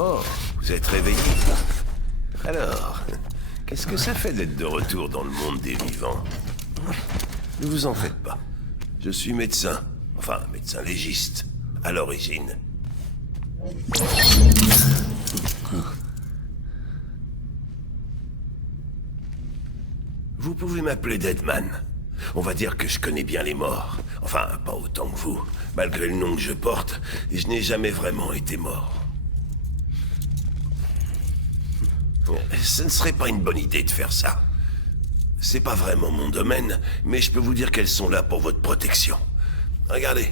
Oh, vous êtes réveillé. Alors, qu'est-ce que ça fait d'être de retour dans le monde des vivants? Ne vous en faites pas. Je suis médecin. Enfin, médecin légiste. À l'origine. Vous pouvez m'appeler Deadman. On va dire que je connais bien les morts. Enfin, pas autant que vous. Malgré le nom que je porte, je n'ai jamais vraiment été mort. Ce ne serait pas une bonne idée de faire ça. C'est pas vraiment mon domaine, mais je peux vous dire qu'elles sont là pour votre protection. Regardez.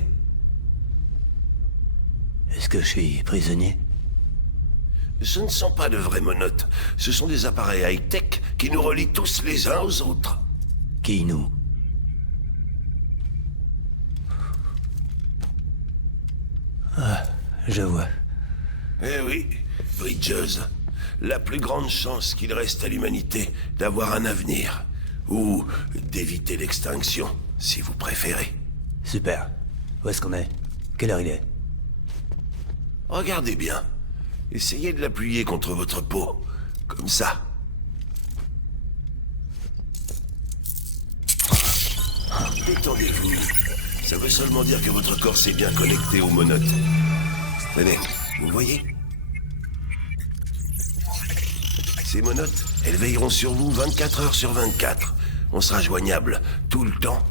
Est-ce que je suis prisonnier? Ce ne sont pas de vraies monotes. Ce sont des appareils high-tech qui nous relient tous les uns aux autres. Qui nous? Ah, je vois. Eh oui, Bridges. La plus grande chance qu'il reste à l'humanité d'avoir un avenir. Ou d'éviter l'extinction, si vous préférez. Super. Où est-ce qu'on est? Quelle heure il est? Regardez bien. Essayez de l'appuyer contre votre peau. Comme ça. Détendez-vous. Ça veut seulement dire que votre corps s'est bien connecté aux monotes. Tenez, vous voyez? Ces monotes, elles veilleront sur vous 24 heures sur 24. On sera joignable tout le temps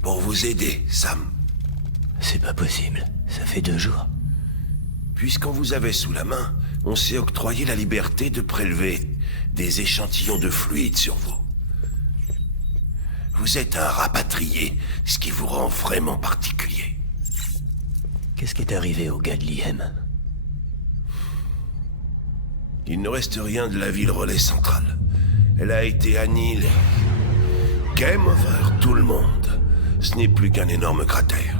pour vous aider, Sam. C'est pas possible. Ça fait 2 jours. Puisqu'on vous avait sous la main, on s'est octroyé la liberté de prélever des échantillons de fluide sur vous. Vous êtes un rapatrié, ce qui vous rend vraiment particulier. Qu'est-ce qui est arrivé au gars de l'IM? Il ne reste rien de la ville relais centrale. Elle a été annihilée. Game over, tout le monde. Ce n'est plus qu'un énorme cratère.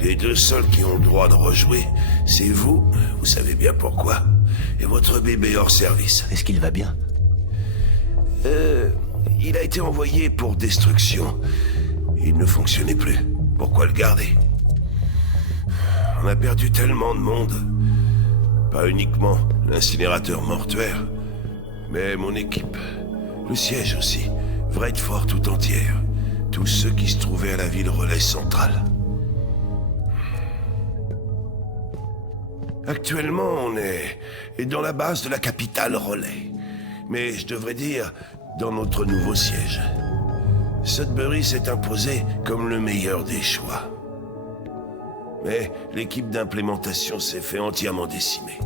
Les 2 seuls qui ont le droit de rejouer, c'est vous savez bien pourquoi, et votre bébé hors service. Est-ce qu'il va bien? Il a été envoyé pour destruction. Il ne fonctionnait plus. Pourquoi le garder? On a perdu tellement de monde. Pas uniquement l'incinérateur mortuaire, mais mon équipe, le siège aussi, Vredefort tout entière, tous ceux qui se trouvaient à la ville relais centrale. Actuellement, on est dans la base de la capitale relais, mais je devrais dire dans notre nouveau siège. Sudbury s'est imposé comme le meilleur des choix. Mais l'équipe d'implémentation s'est fait entièrement décimer.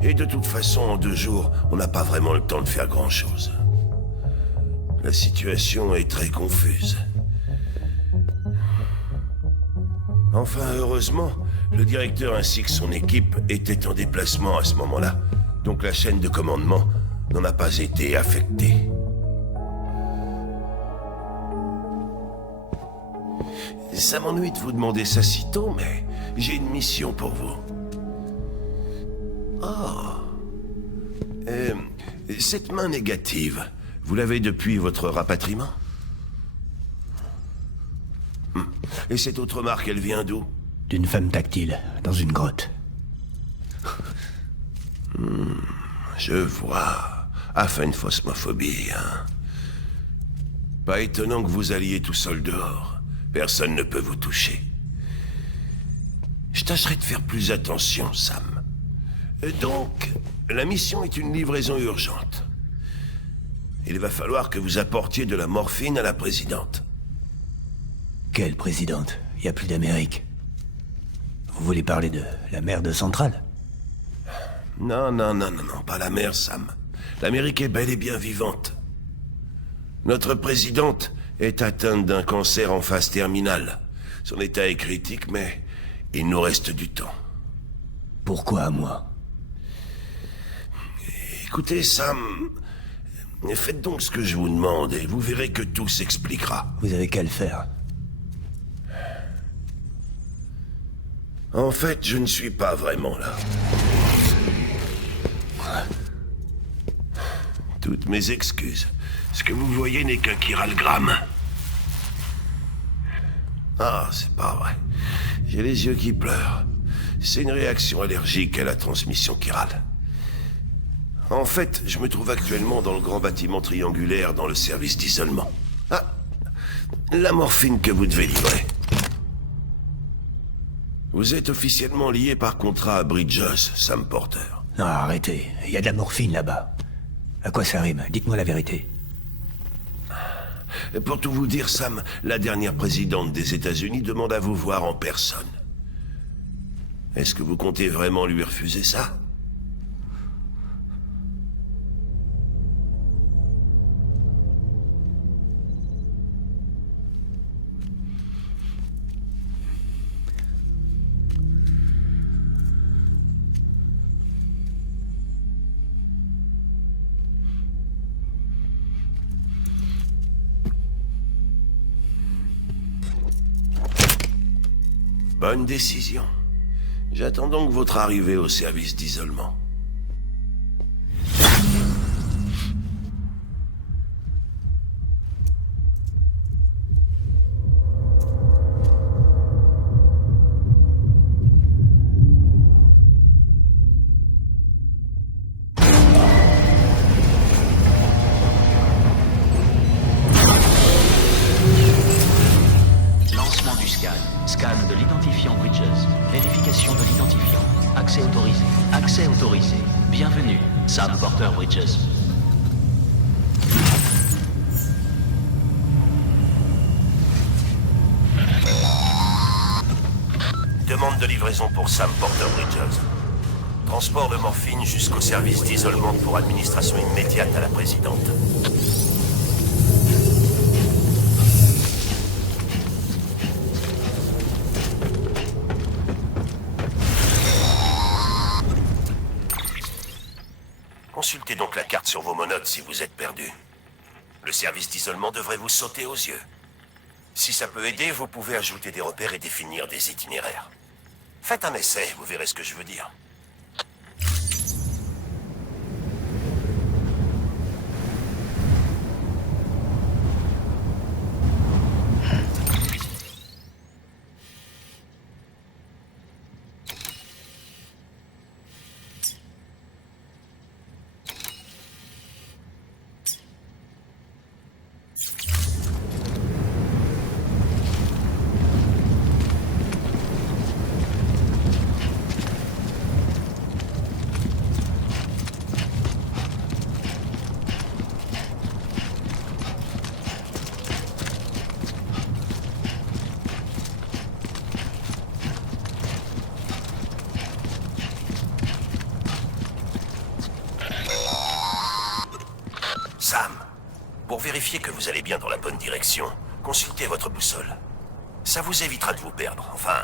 Et de toute façon, en 2 jours, on n'a pas vraiment le temps de faire grand-chose. La situation est très confuse. Enfin, heureusement, le directeur ainsi que son équipe étaient en déplacement à ce moment-là. Donc la chaîne de commandement n'en a pas été affectée. Ça m'ennuie de vous demander ça si tôt, mais j'ai une mission pour vous. Cette main négative, vous l'avez depuis votre rapatriement? Et cette autre marque, elle vient d'où? D'une femme tactile, dans une grotte. Je vois. Aphenphosmophobie, hein. Pas étonnant que vous alliez tout seul dehors. Personne ne peut vous toucher. Je tâcherai de faire plus attention, Sam. Donc, la mission est une livraison urgente. Il va falloir que vous apportiez de la morphine à la présidente. Quelle présidente? Y a plus d'Amérique. Vous voulez parler de la mère de Centrale? Non, pas la mère, Sam. L'Amérique est bel et bien vivante. Notre présidente est atteinte d'un cancer en phase terminale. Son état est critique, mais il nous reste du temps. Pourquoi à moi? Écoutez, Sam, faites donc ce que je vous demande et vous verrez que tout s'expliquera. Vous avez qu'à le faire. En fait, je ne suis pas vraiment là. Toutes mes excuses. Ce que vous voyez n'est qu'un chiralgramme. Ah, c'est pas vrai. J'ai les yeux qui pleurent. C'est une réaction allergique à la transmission chirale. En fait, je me trouve actuellement dans le grand bâtiment triangulaire dans le service d'isolement. Ah, la morphine que vous devez livrer. Vous êtes officiellement lié par contrat à Bridges, Sam Porter. Non, arrêtez. Il y a de la morphine là-bas. À quoi ça rime? Dites-moi la vérité. Pour tout vous dire, Sam, la dernière présidente des États-Unis demande à vous voir en personne. Est-ce que vous comptez vraiment lui refuser ça? Bonne décision. J'attends donc votre arrivée au service d'isolement. Lancement du scan. Scan de l'identifiant Bridges. Vérification de l'identifiant. Accès autorisé. Accès autorisé. Bienvenue, Sam Porter Bridges. Demande de livraison pour Sam Porter Bridges. Transport de morphine jusqu'au service d'isolement pour administration immédiate à la présidente. Consultez donc la carte sur vos monotes si vous êtes perdu. Le service d'isolement devrait vous sauter aux yeux. Si ça peut aider, vous pouvez ajouter des repères et définir des itinéraires. Faites un essai, vous verrez ce que je veux dire. Sam, pour vérifier que vous allez bien dans la bonne direction, consultez votre boussole. Ça vous évitera de vous perdre, enfin,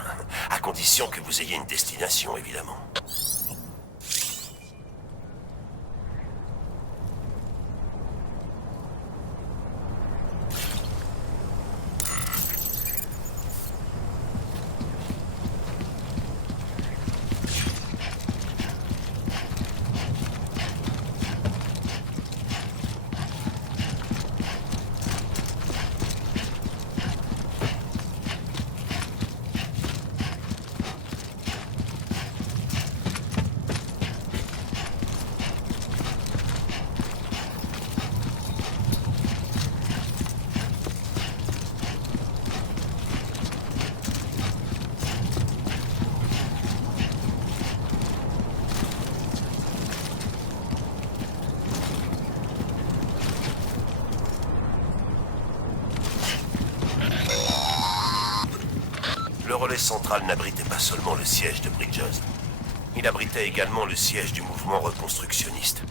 à condition que vous ayez une destination, évidemment. Le relais central n'abritait pas seulement le siège de Bridges. Il abritait également le siège du mouvement reconstructionniste.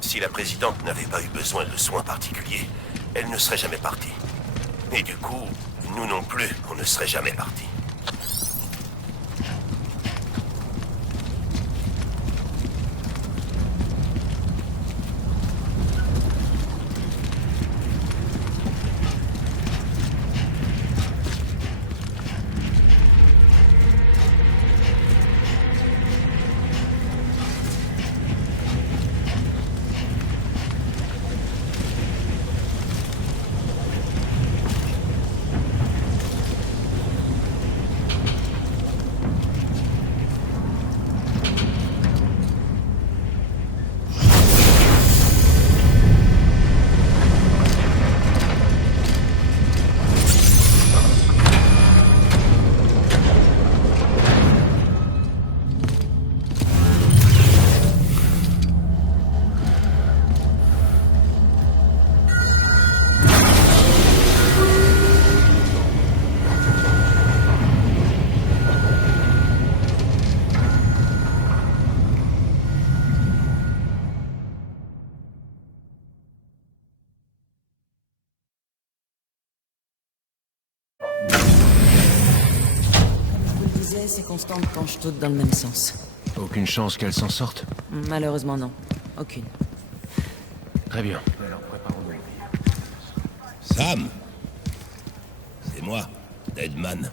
Si la présidente n'avait pas eu besoin de soins particuliers, elle ne serait jamais partie. Et du coup, nous non plus, on ne serait jamais partis. vitesse est constante quand je saute dans le même sens. Aucune chance qu'elle s'en sorte? Malheureusement, non. Aucune. Très bien. Alors, préparons-nous. Sam! C'est moi, Deadman.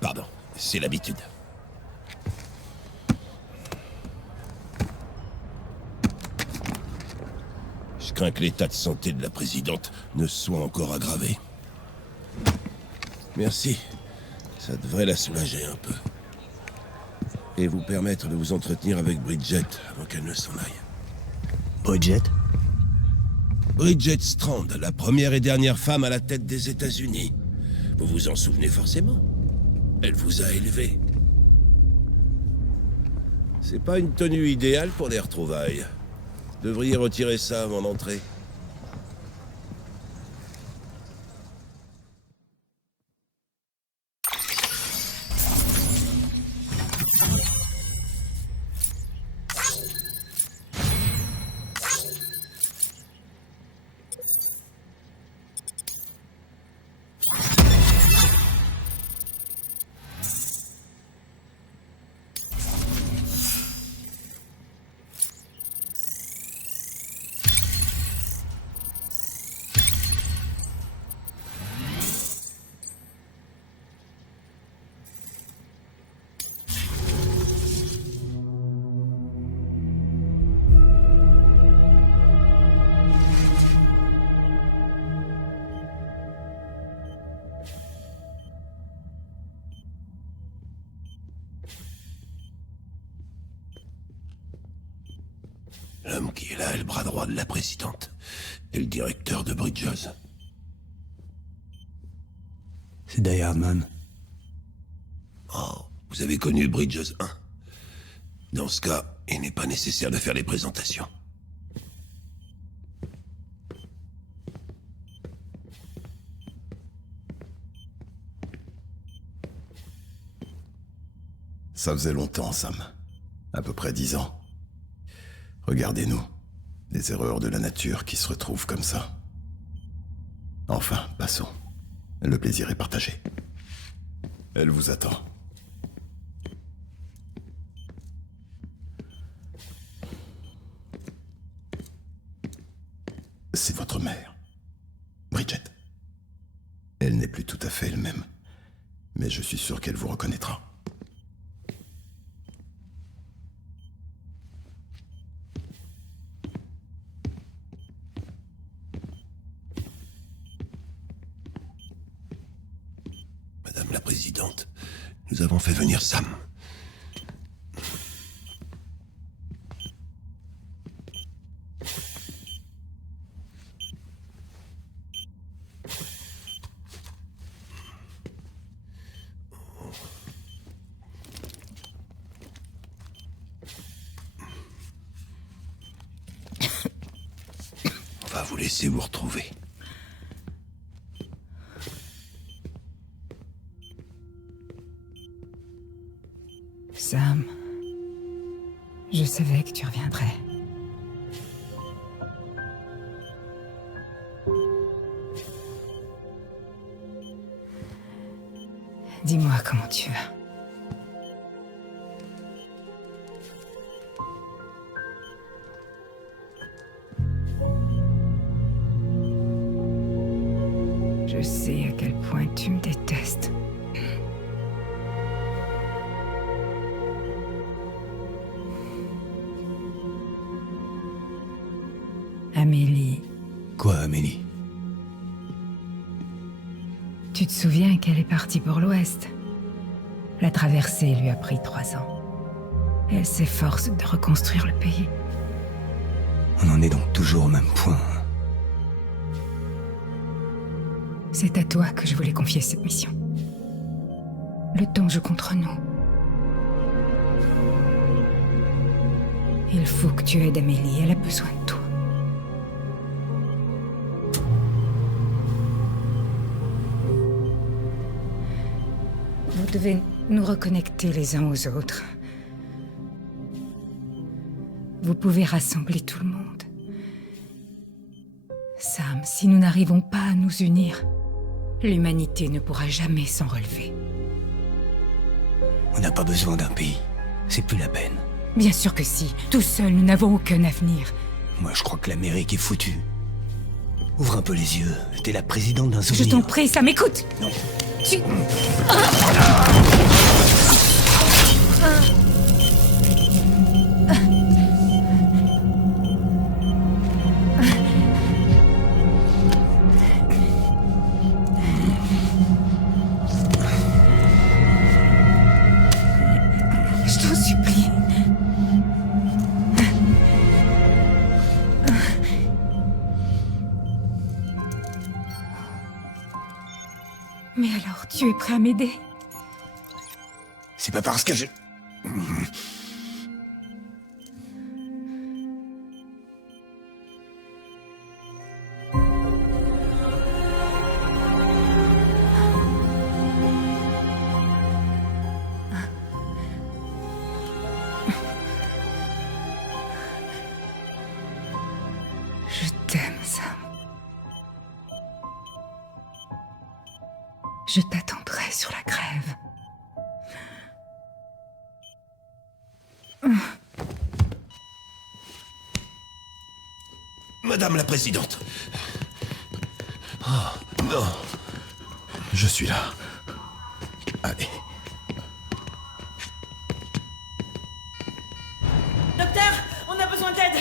Pardon, c'est l'habitude. Je crains que l'état de santé de la présidente ne soit encore aggravé. Merci. Ça devrait la soulager un peu. Et vous permettre de vous entretenir avec Bridget avant qu'elle ne s'en aille. Bridget? Bridget Strand, la première et dernière femme à la tête des États-Unis. Vous vous en souvenez forcément. Elle vous a élevé. C'est pas une tenue idéale pour les retrouvailles. Devriez retirer ça avant d'entrer. L'homme qui est là est le bras droit de la présidente et le directeur de Bridges. C'est Die Hardman. Oh, vous avez connu Bridges 1. Dans ce cas, il n'est pas nécessaire de faire les présentations. Ça faisait longtemps, Sam. À peu près 10 ans. Regardez-nous. Des erreurs de la nature qui se retrouvent comme ça. Enfin, passons. Le plaisir est partagé. Elle vous attend. C'est votre mère, Bridget. Elle n'est plus tout à fait elle-même, mais je suis sûr qu'elle vous reconnaîtra. Madame la Présidente, nous avons fait venir Sam. On va vous laisser vous retrouver. Sam, je savais que tu reviendrais. Dis-moi comment tu vas. Je sais à quel point tu me détestes. Amélie. Quoi, Amélie? Tu te souviens qu'elle est partie pour l'Ouest? La traversée lui a pris 3 ans. Elle s'efforce de reconstruire le pays. On en est donc toujours au même point. Hein. C'est à toi que je voulais confier cette mission. Le temps joue contre nous. Il faut que tu aides Amélie, elle a besoin de toi. Vous devez nous reconnecter les uns aux autres. Vous pouvez rassembler tout le monde. Sam, si nous n'arrivons pas à nous unir, l'humanité ne pourra jamais s'en relever. On n'a pas besoin d'un pays. C'est plus la peine. Bien sûr que si. Tout seul, nous n'avons aucun avenir. Moi, je crois que l'Amérique est foutue. Ouvre un peu les yeux. T'es la présidente d'un Je souvenir. t'en prie, Sam, écoute. Non. Tu... Je t'en supplie. Mais alors, tu es prêt à m'aider? C'est pas parce que je... Je t'aime, Sam. Je t'attendrai sur la grève. Madame la Présidente. Oh, non. Je suis là. Allez. Docteur, on a besoin d'aide.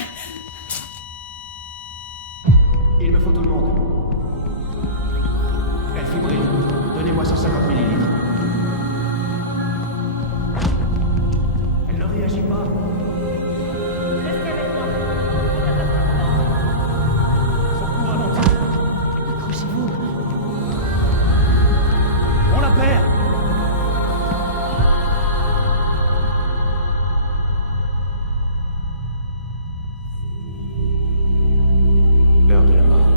Il me faut tout le monde. Elle fibrille. Donnez-moi 150 millilitres. Elle ne réagit pas. Restez avec moi. Son pouls ralentit. Accrochez-vous. On la perd. L'heure de la mort.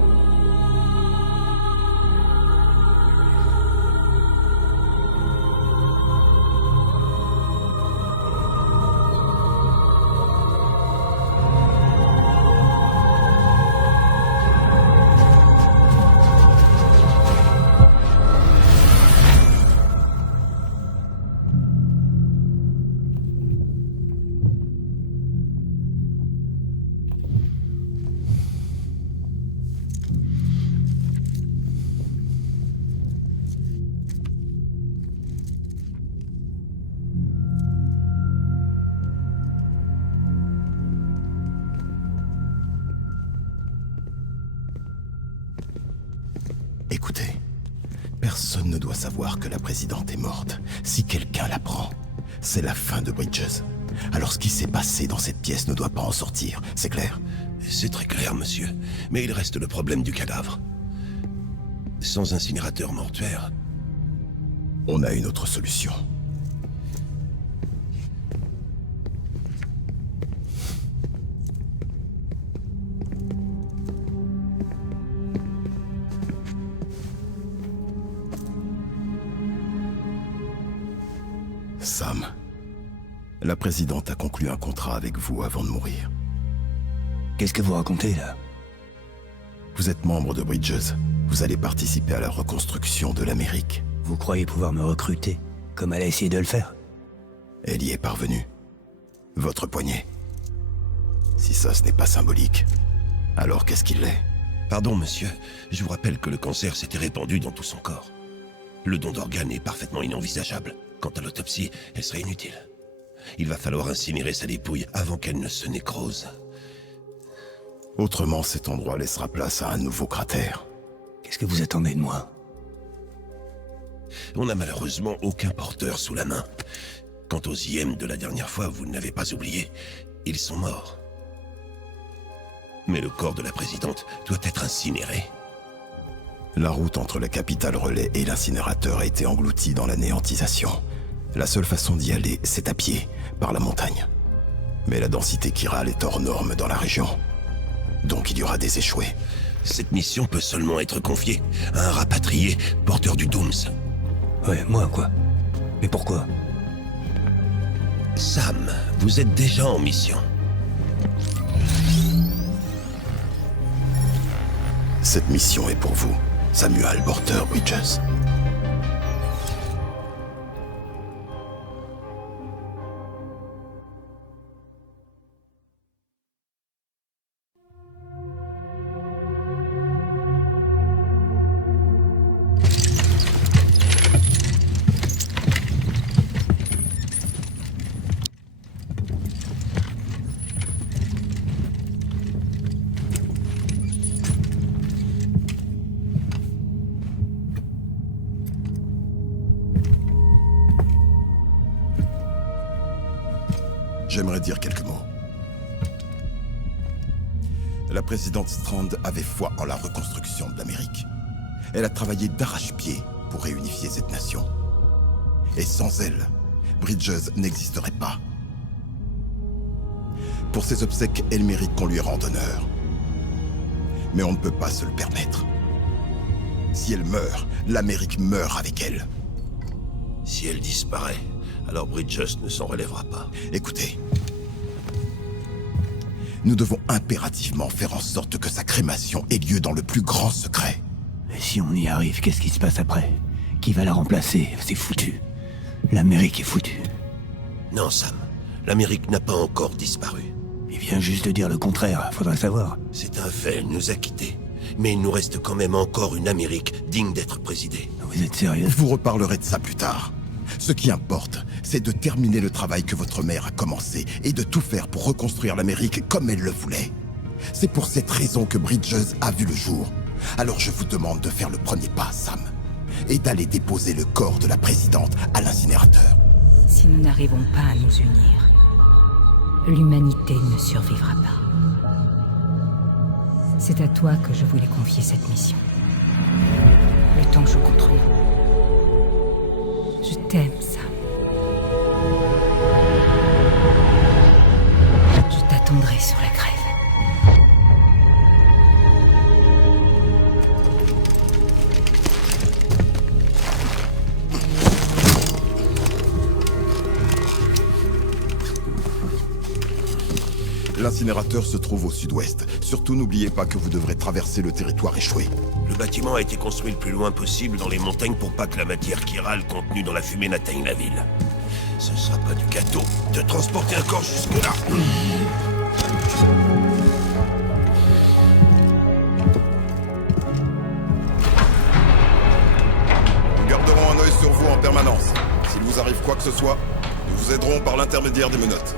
Écoutez, personne ne doit savoir que la présidente est morte. Si quelqu'un l'apprend, c'est la fin de Bridges. Alors ce qui s'est passé dans cette pièce ne doit pas en sortir, c'est clair? C'est très clair, monsieur. Mais il reste le problème du cadavre. Sans incinérateur mortuaire, On a une autre solution. Sam, la présidente a conclu un contrat avec vous avant de mourir. Qu'est-ce que vous racontez, là? Vous êtes membre de Bridges. Vous allez participer à la reconstruction de l'Amérique. Vous croyez pouvoir me recruter, comme elle a essayé de le faire? Elle y est parvenue. Votre poignet. Si ça, ce n'est pas symbolique, alors qu'est-ce qu'il est? Pardon, monsieur. Je vous rappelle que le cancer s'était répandu dans tout son corps. Le don d'organes est parfaitement inenvisageable. Quant à l'autopsie, elle serait inutile. Il va falloir incinérer sa dépouille avant qu'elle ne se nécrose. Autrement, cet endroit laissera place à un nouveau cratère. Qu'est-ce que vous attendez de moi? On n'a malheureusement aucun porteur sous la main. Quant aux IM de la dernière fois, vous ne l'avez pas oublié. Ils sont morts. Mais le corps de la présidente doit être incinéré. La route entre la capitale Relais et l'incinérateur a été engloutie dans la néantisation. La seule façon d'y aller, c'est à pied, par la montagne. Mais la densité chirale est hors norme dans la région. Donc il y aura des échoués. Cette mission peut seulement être confiée à un rapatrié porteur du Dooms. Ouais, moi, quoi? Mais pourquoi? Sam, vous êtes déjà en mission. Cette mission est pour vous. Samuel Porter Bridges. J'aimerais dire quelques mots. La présidente Strand avait foi en la reconstruction de l'Amérique. Elle a travaillé d'arrache-pied pour réunifier cette nation. Et sans elle, Bridges n'existerait pas. Pour ses obsèques, elle mérite qu'on lui rende honneur. Mais on ne peut pas se le permettre. Si elle meurt, l'Amérique meurt avec elle. Si elle disparaît, alors Bridges ne s'en relèvera pas. Écoutez, nous devons impérativement faire en sorte que sa crémation ait lieu dans le plus grand secret. Et si on y arrive, qu'est-ce qui se passe après? Qui va la remplacer? C'est foutu. L'Amérique est foutue. Non, Sam. L'Amérique n'a pas encore disparu. Il vient juste de dire le contraire, faudra savoir. C'est un fait, elle nous a quittés. Mais il nous reste quand même encore une Amérique digne d'être présidée. Vous êtes sérieux? Vous reparlerez de ça plus tard. Ce qui importe, c'est de terminer le travail que votre mère a commencé et de tout faire pour reconstruire l'Amérique comme elle le voulait. C'est pour cette raison que Bridges a vu le jour. Alors je vous demande de faire le premier pas, Sam, et d'aller déposer le corps de la présidente à l'incinérateur. Si nous n'arrivons pas à nous unir, l'humanité ne survivra pas. C'est à toi que je voulais confier cette mission. Le temps joue contre nous. Je t'aime, Sam. Je t'attendrai sur la grève. L'incinérateur se trouve au sud-ouest. Surtout n'oubliez pas que vous devrez traverser le territoire échoué. Le bâtiment a été construit le plus loin possible dans les montagnes pour pas que la matière chirale contenue dans la fumée n'atteigne la ville. Ce sera pas du gâteau de transporter un corps jusque-là. Nous garderons un œil sur vous en permanence. S'il vous arrive quoi que ce soit, nous vous aiderons par l'intermédiaire des menottes.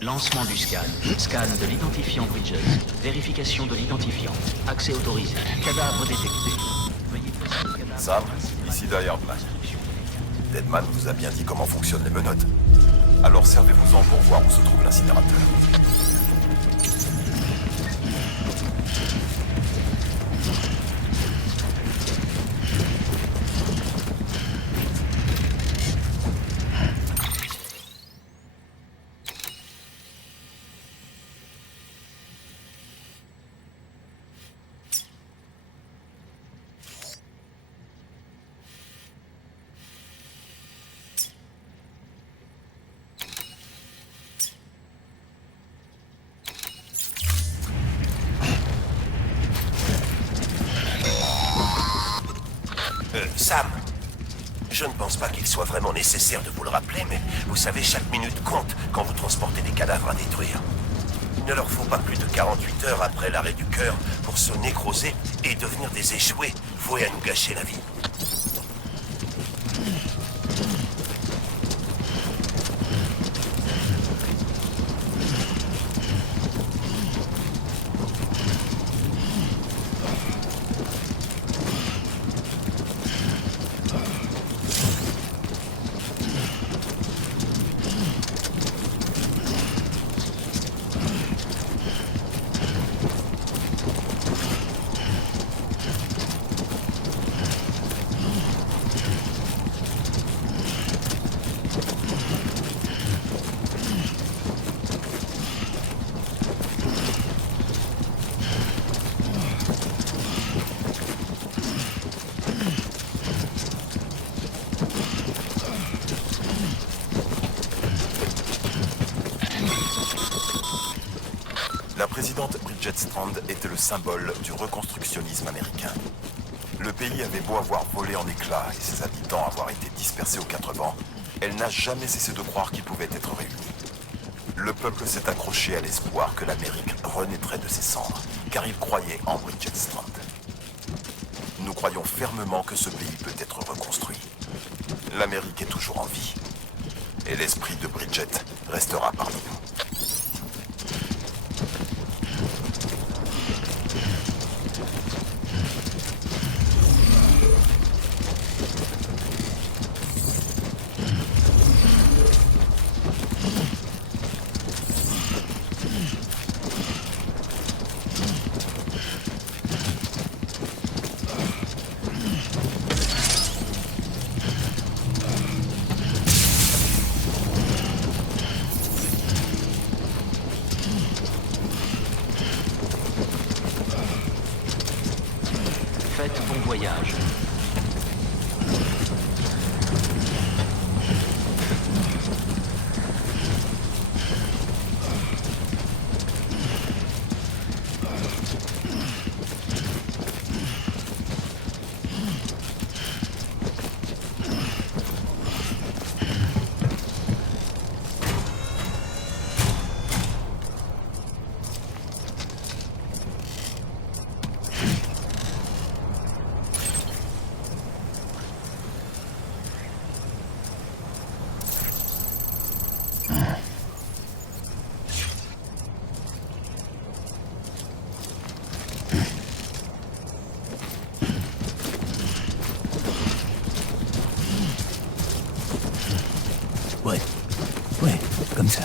Lancement du scan. Scan de l'identifiant Bridges. Vérification de l'identifiant. Accès autorisé. Cadavre détecté. Veuillez placer le cadavre. Sam, ici derrière Black. Deadman vous a bien dit comment fonctionnent les menottes. Alors servez-vous-en pour voir où se trouve l'incinérateur. Sam, je ne pense pas qu'il soit vraiment nécessaire de vous le rappeler, mais vous savez, chaque minute compte quand vous transportez des cadavres à détruire. Il ne leur faut pas plus de 48 heures après l'arrêt du cœur pour se nécroser et devenir des échoués voués à nous gâcher la vie. La présidente Bridget Strand était le symbole du reconstructionnisme américain. Le pays avait beau avoir volé en éclats et ses habitants avoir été dispersés aux quatre vents, elle n'a jamais cessé de croire qu'ils pouvaient être réunis. Le peuple s'est accroché à l'espoir que l'Amérique renaîtrait de ses cendres, car il croyait en Bridget Strand. Nous croyons fermement que ce pays peut être reconstruit. L'Amérique est toujours en vie. Et l'esprit de Bridget restera parmi nous. Faites bon voyage. Ouais, comme ça.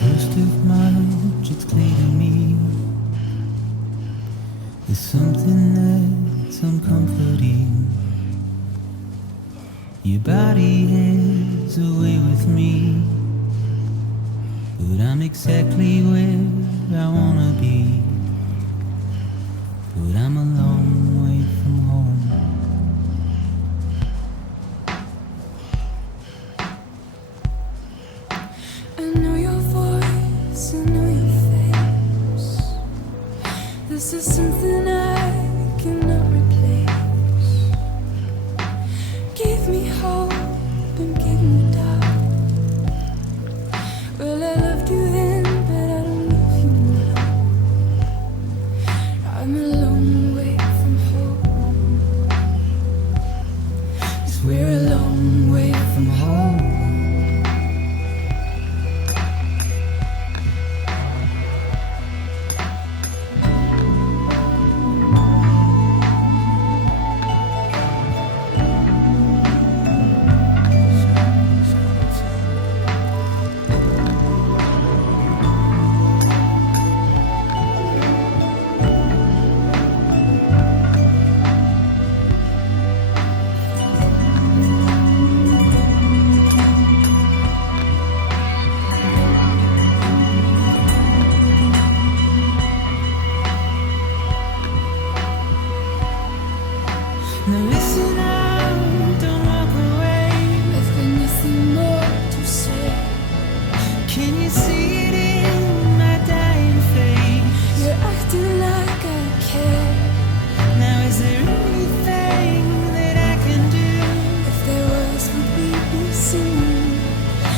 First of March, it's clear to me there's something that's uncomforting. Your body has a way with me, but I'm exactly where I wanna be. But I'm a long way from home. I know your voice, I know your face. This is something I cannot replace. Give me hope and give me doubt. Well, I loved you then, but I don't love you now. I'm a long way from home. 'Cause we're a long way from home. Now listen out, don't walk away. I've got nothing more to say. Can you see it in my dying face? You're acting like I care. Now is there anything that I can do? If there was, would we be singing?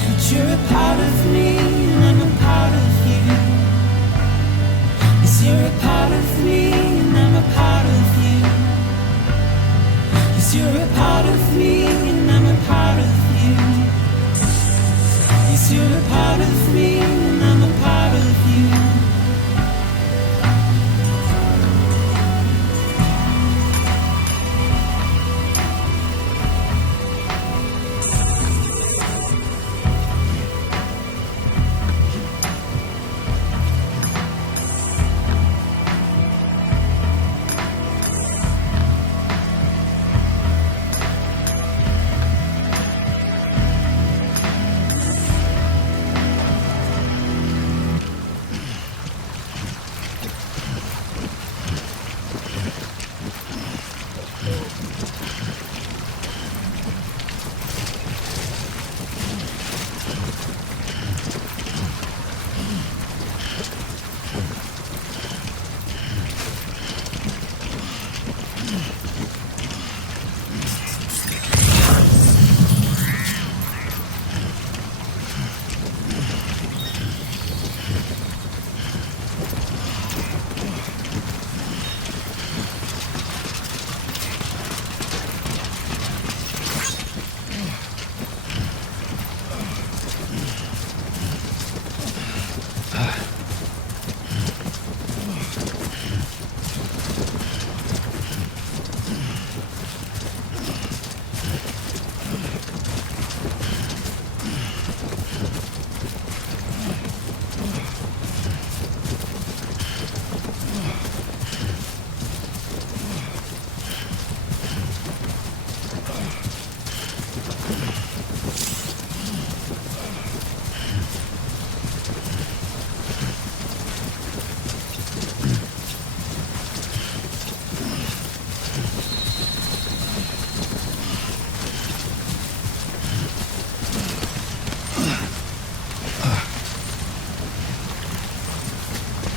But you're a part of me and I'm a part of you. Yes, you're a part of me and I'm a part of you. You're a part of me and I'm a part of you. Yes, you're a part of me and I'm a part of you.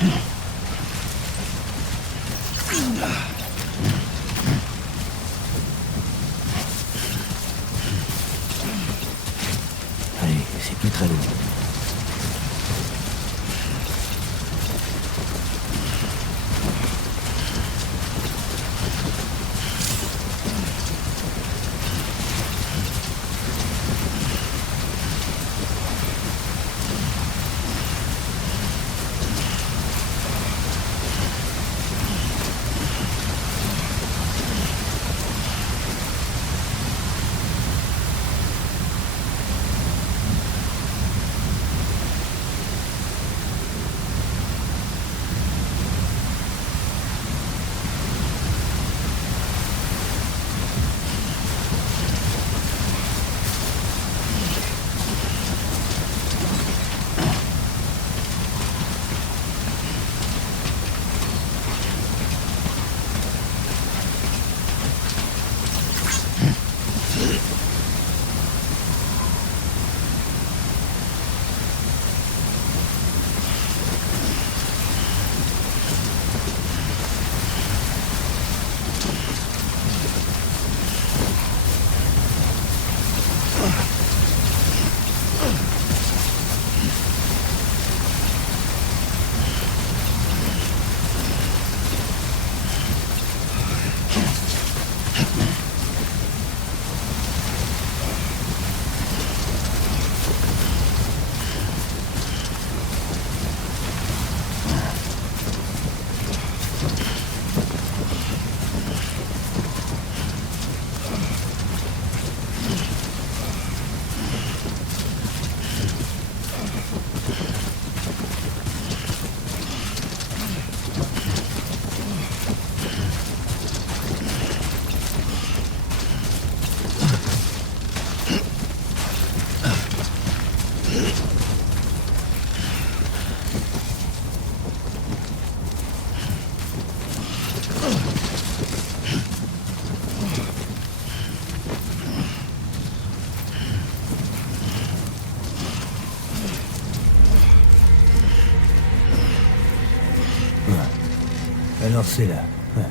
Allez, c'est plus très loin. Alors c'est là. Ouais.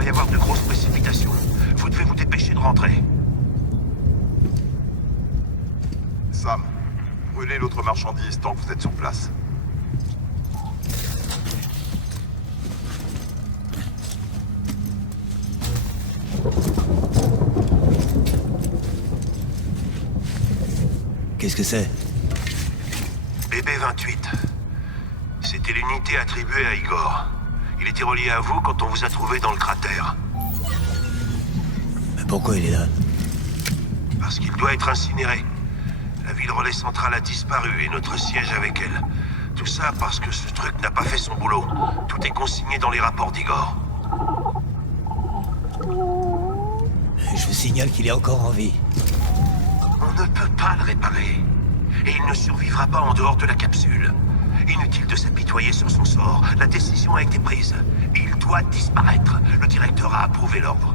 va y avoir de grosses précipitations. Vous devez vous dépêcher de rentrer. Sam, brûlez l'autre marchandise tant que vous êtes sur place. Qu'est-ce que c'est? BB-28. C'était l'unité attribuée à Igor. Il était relié à vous quand on vous a trouvé dans le cratère. Mais pourquoi il est là? Parce qu'il doit être incinéré. La ville relais centrale a disparu et notre siège avec elle. Tout ça parce que ce truc n'a pas fait son boulot. Tout est consigné dans les rapports d'Igor. Je vous signale qu'il est encore en vie. On ne peut pas le réparer. Et il ne survivra pas en dehors de la capsule. Inutile de s'apitoyer sur son sort. La décision a été prise. Il doit disparaître. Le directeur a approuvé l'ordre.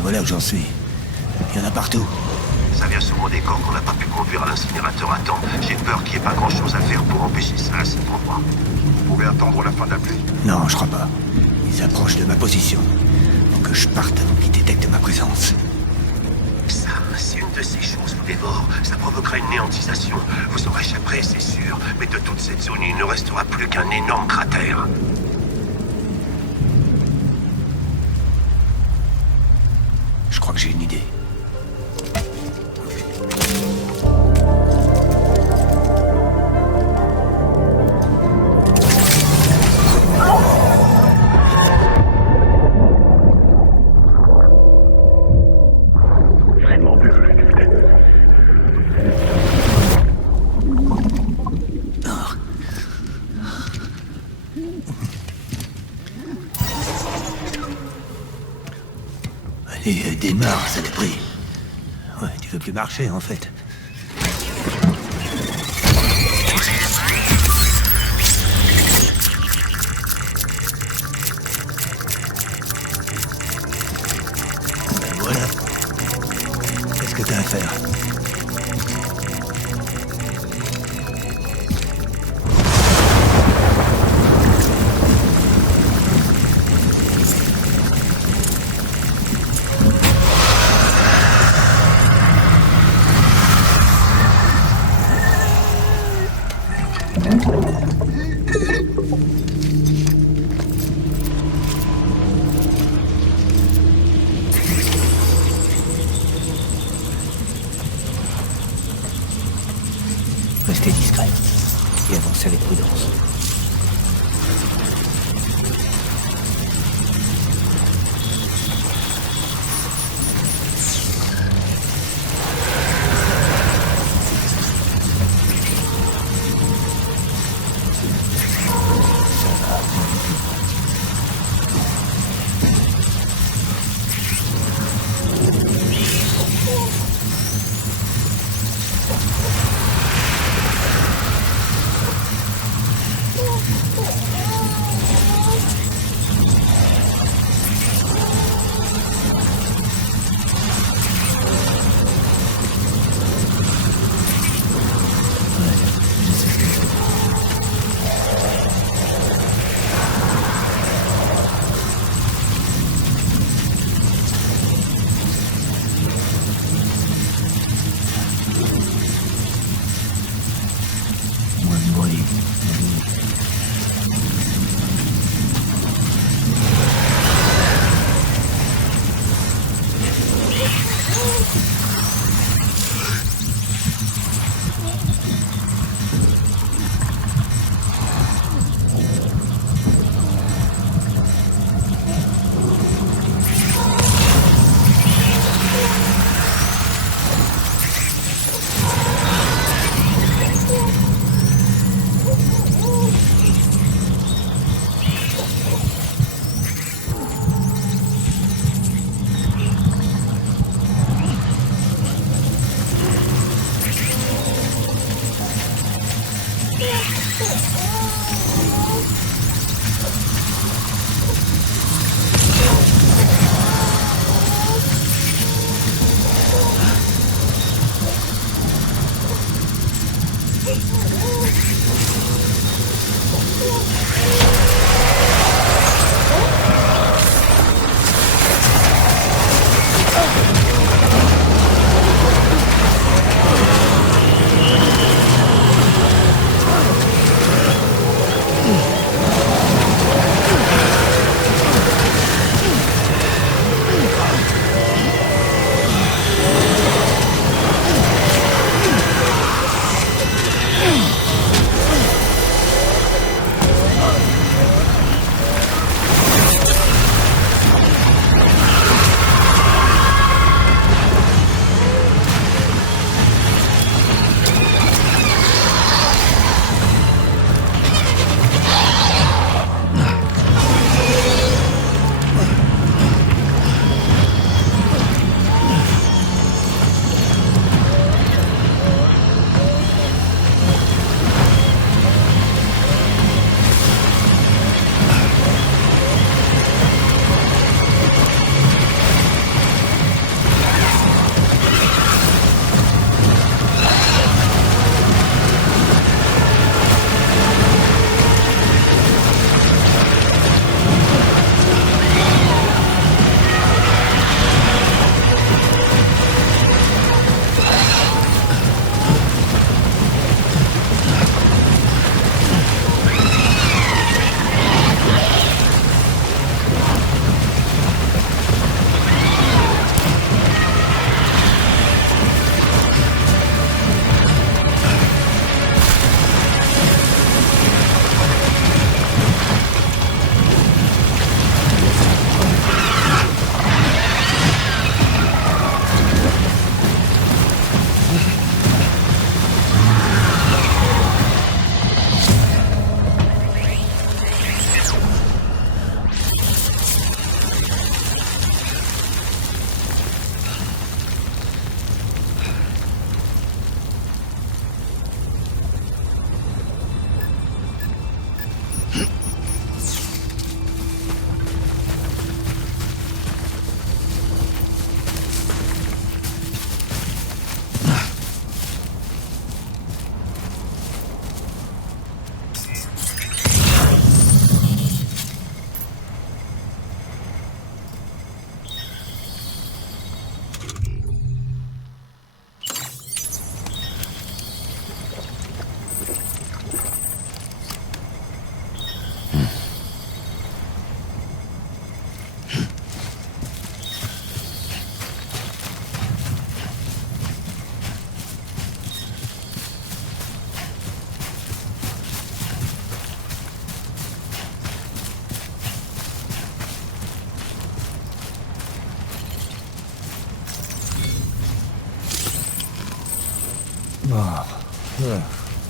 Voilà où j'en suis. Il y en a partout. Ça vient sûrement des corps qu'on n'a pas pu conduire à l'incinérateur à temps. J'ai peur qu'il n'y ait pas grand-chose à faire pour empêcher ça à cet endroit. Vous pouvez attendre la fin de la pluie? Non, je crois pas. Ils approchent de ma position. Faut que je parte avant qu'ils détectent ma présence. Sam, si une de ces choses vous dévore, ça provoquera une néantisation. Vous en réchapperez, c'est sûr. Mais de toute cette zone, il ne restera plus qu'un énorme cratère. Je crois que j'ai une idée. Vraiment plus que le capitaine. Allez, démarre, saloperie. Ouais, tu veux plus marcher, en fait. Ben voilà. Qu'est-ce que t'as à faire? Restez discret et avancez avec prudence.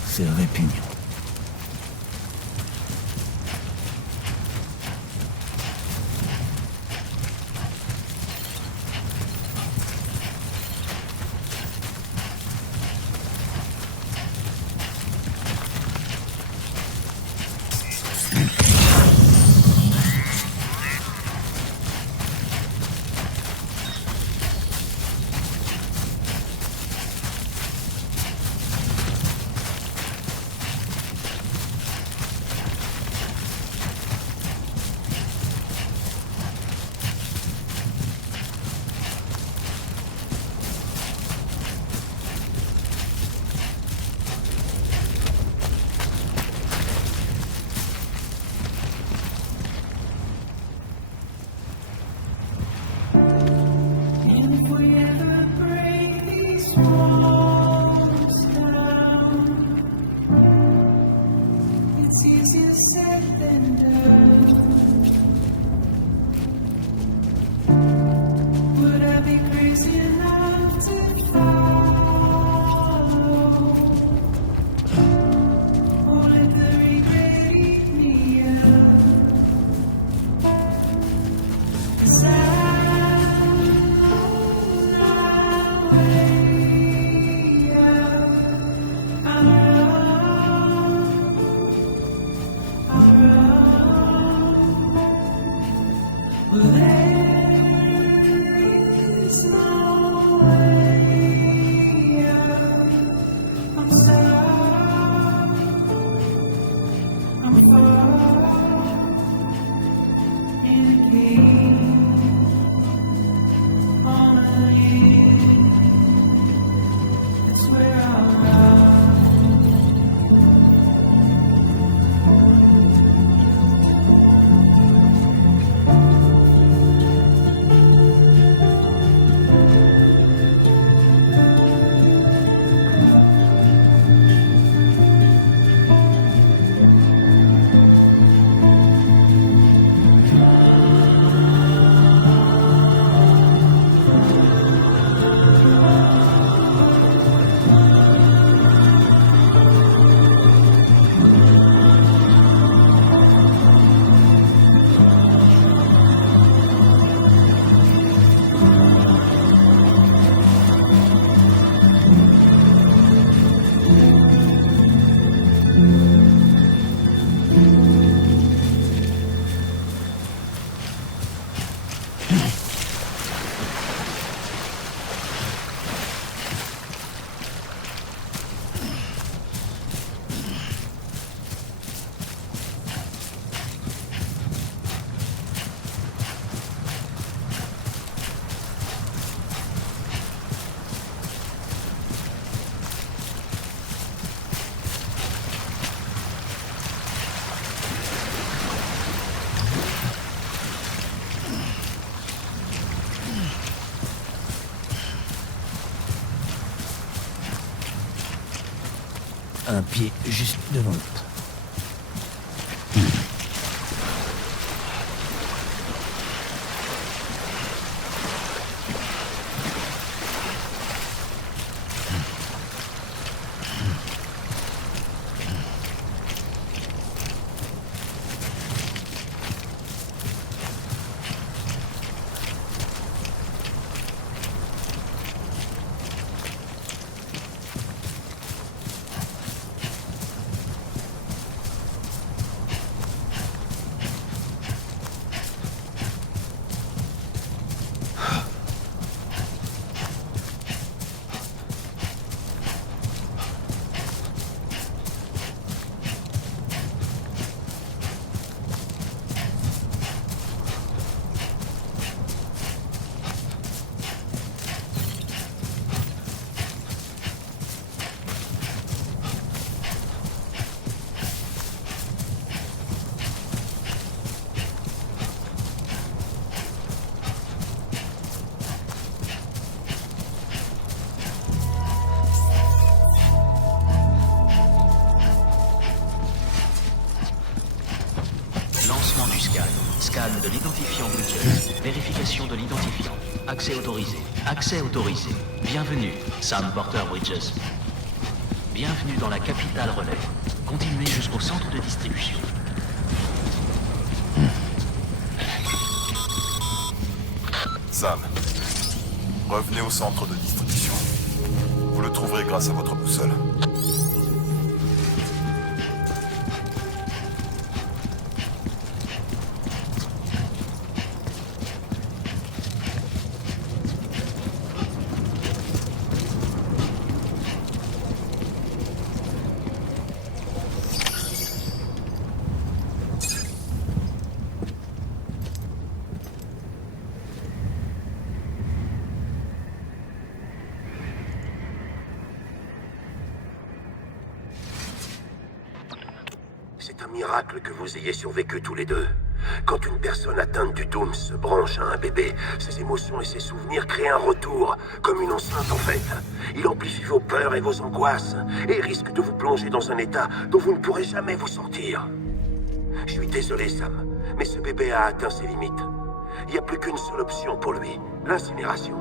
C'est répugnant. Un pied juste devant l'autre. Lancement du scan. Scan de l'identifiant Bridges. Vérification de l'identifiant. Accès autorisé. Accès autorisé. Bienvenue, Sam Porter Bridges. Bienvenue dans la capitale relais. Continuez jusqu'au centre de distribution. Sam, revenez au centre de distribution. Vous le trouverez grâce à votre boussole. C'est un miracle que vous ayez survécu tous les deux. Quand une personne atteinte du Doom se branche à un bébé, ses émotions et ses souvenirs créent un retour, comme une enceinte en fait. Il amplifie vos peurs et vos angoisses, et risque de vous plonger dans un état dont vous ne pourrez jamais vous sortir. Je suis désolé, Sam, mais ce bébé a atteint ses limites. Il n'y a plus qu'une seule option pour lui, l'incinération.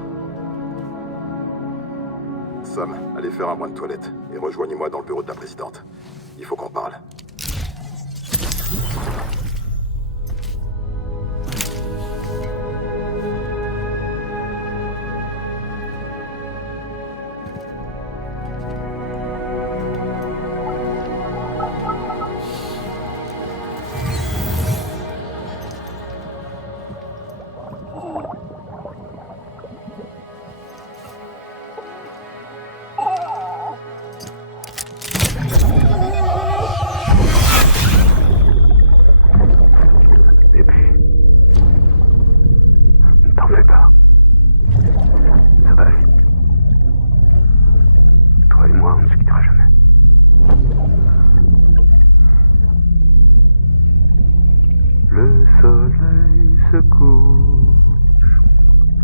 Sam, allez faire un brin de toilette et rejoignez-moi dans le bureau de la présidente. Il faut qu'on parle. Le soleil se couche,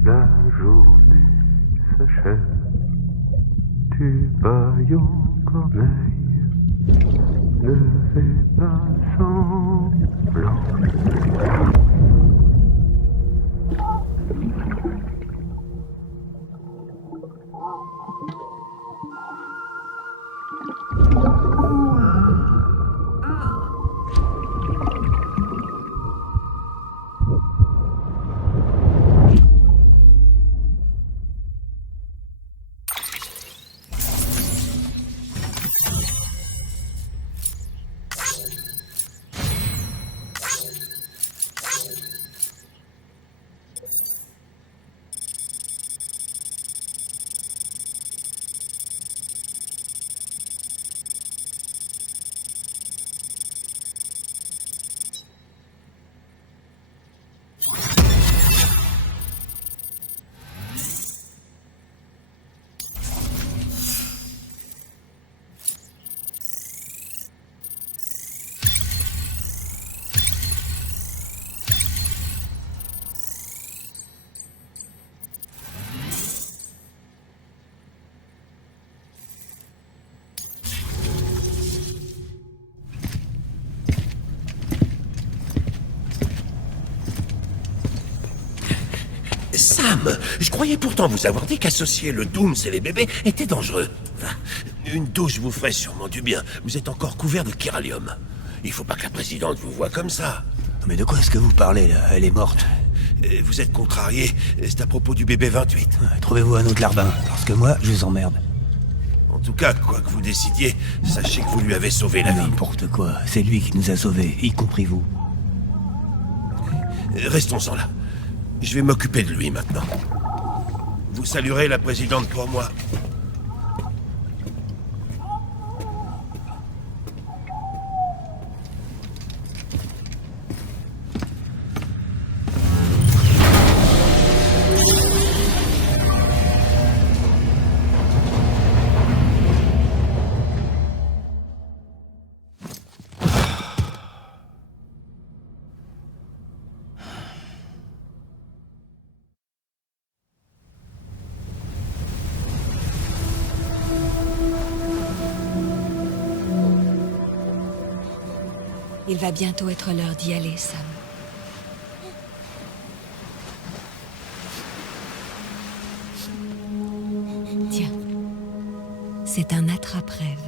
la journée s'achève, tu bailles en corneille, ne fais pas semblant. Sam, je croyais pourtant vous avoir dit qu'associer le Dooms et les bébés était dangereux. Enfin, une douche vous ferait sûrement du bien. Vous êtes encore couvert de chiralium. Il faut pas que la présidente vous voie comme ça. Mais de quoi est-ce que vous parlez, là? Elle est morte. Vous êtes contrarié. C'est à propos du bébé 28. Trouvez-vous un autre larbin, parce que moi, je vous emmerde. En tout cas, quoi que vous décidiez, sachez que vous lui avez sauvé la vie. N'importe quoi. C'est lui qui nous a sauvés, y compris vous. Restons-en là. Je vais m'occuper de lui maintenant. Vous saluerez la présidente pour moi. Il va bientôt être l'heure d'y aller, Sam. Tiens, c'est un attrape-rêve.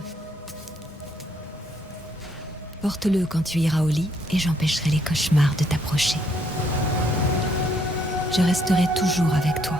Porte-le quand tu iras au lit et j'empêcherai les cauchemars de t'approcher. Je resterai toujours avec toi.